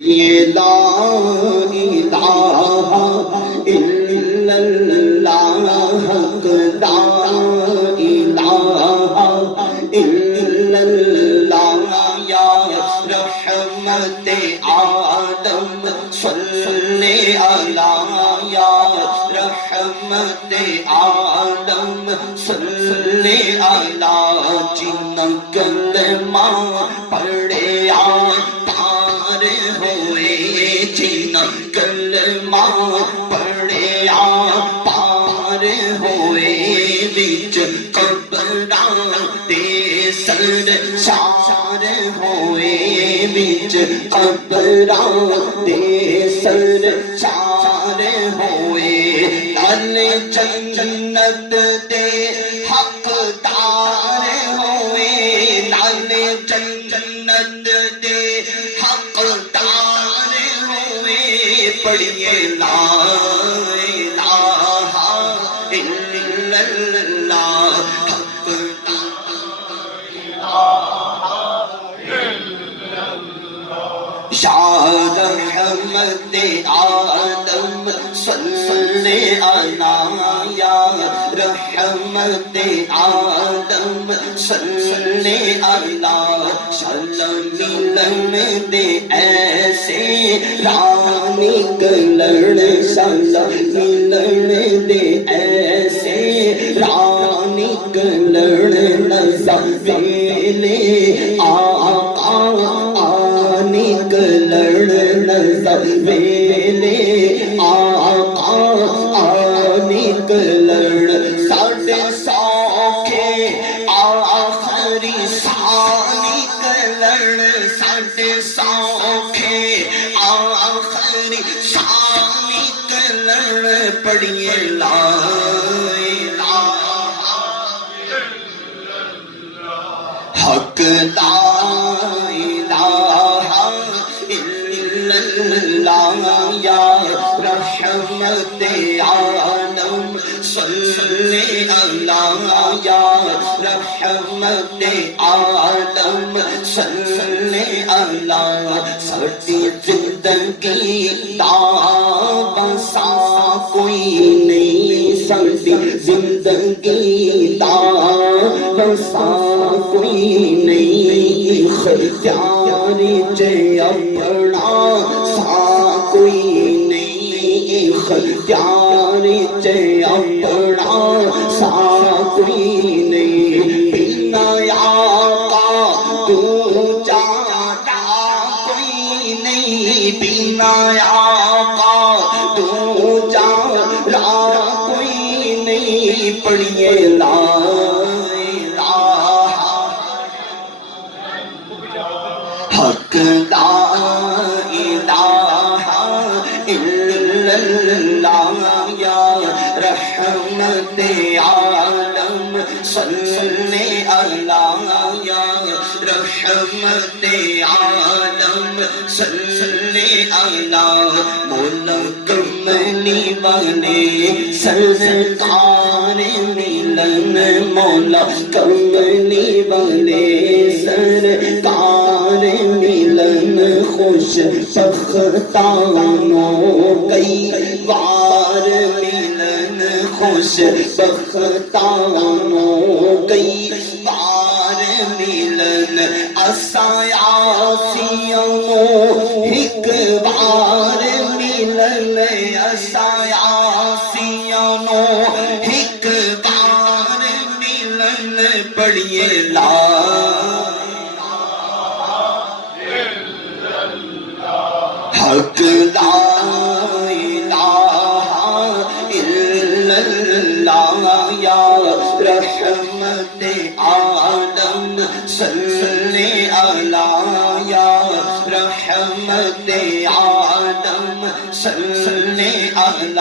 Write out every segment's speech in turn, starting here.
یہ لا الہ الا اللہ حق لا الہ الا اللہ یا رحمت عالم صلی علی یا رحمت عالم صلی علی جن کلمہ پڑھے پار ہوئے جن کلمہ پڑھے پار ہوئے وچ قبراں دے سرشار ہوئے وچ قبراں دے سرشار ہوئے نال جنت دے حقدار ہوئے نال جنت دے حقدار ہوئے پڑھیے لا الہ الا اللہ یا رحمت عالم صلی علی یا رحمت عالم صلی علی شال ملن دے ایسے رانی گلن شال ملن دے ایسے رانی گلن نظر ویلے آقا نکلن نظر ویلے آقا نکلن ساڑھے سوکھے آخری سا نکلن ساڑھے سوکھے آخری سا نکلن پڑھیے لا حق لا اللہ یا رحمت عالم صلی اللہ یا رحمت عالم صلی اللہ ساڑھی زندگی دا بسا کوئی نہیں ساڑھی زندگی دا بسا کوئی نہیں اختیار جے اپنا سا کوئی نہیں اختیار جے اپنا سا کوئی نہیں بنا آقا تو جانا کوئی نہیں بنا آقا تو جانا کوئی نہیں پڑھیے لا حق لا الہ الا اللہ یا رحمت عالم صلی علی یا رحمت عالم صلی علی مولا کملی والے سرکار ملن مولا کملی والے سرکار ملن خوش بختانوں کئی بار ملن خوش بختانوں کئی بار ملن اسایاسیوں ایک بار ملن اسایاسیوں ایک بار ملن پڑھیے لا حق لا الہ الا اللہ یا رحمت عالم صلی علی یا رحمت عالم صلی علی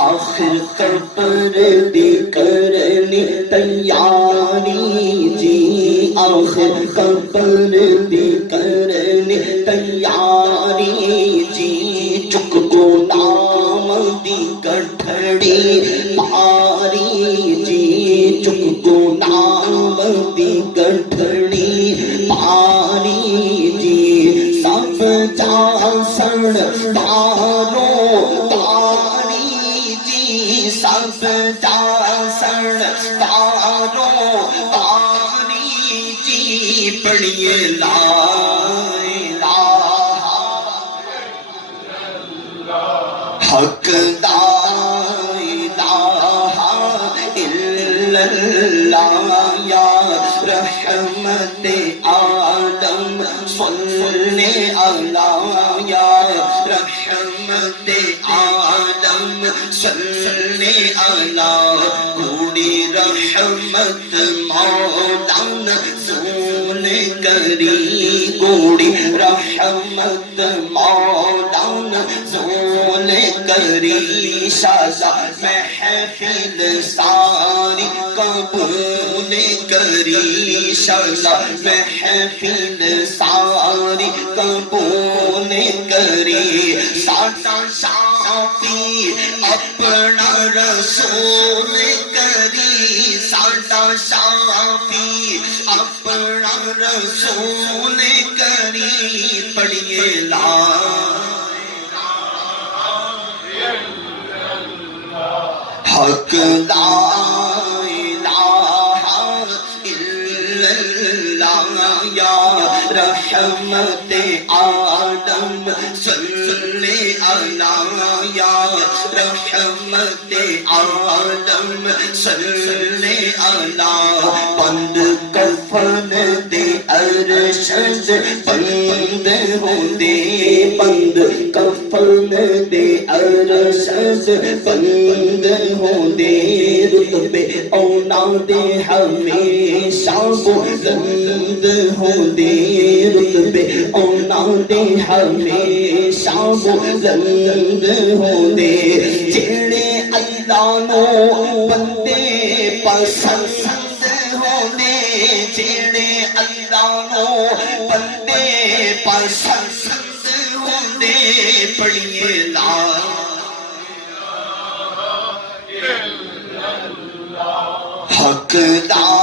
آخر قبر دی کرنی تیاری جی آخر قبر دی کرنی تیاری جی چک کو نام دی گٹھڑی پاری جی چک کو نام دی گٹھڑی پاری جی سب جا سن تاروں تاری جی سب دا سن تاروں تاری جی پڑھیے لا الہ حق لا الہ الا اللہ یا رحمت عالم صلی علی یا رحمت عالم صلی علی گوڑی رحمت مولانا زول کری گوڑی رحمت مولانا زول کری شادا محفل ساری قبول کری شادا محفل ساری قبول کری ساڈا شافی اپنا رسول کری ساڈا شافی اپنا رسول کری پڑھیے لا حق لا الہ الا اللہ یا رحمت عالم صلی علی یا رحمت عالم صلی علی بند کفن دے عرش بند ہوندے بند کفن دے عرش بند ہوندے رتبے اونا دے ہمیشہ بلند ہوندے رتبے اونا دے ہمیشہ بلند ہوندے جڑے اللہ نو بندے پسند ہوندے جڑے اللہ نو بندے پسند ہوندے پڑھیے لا حق لا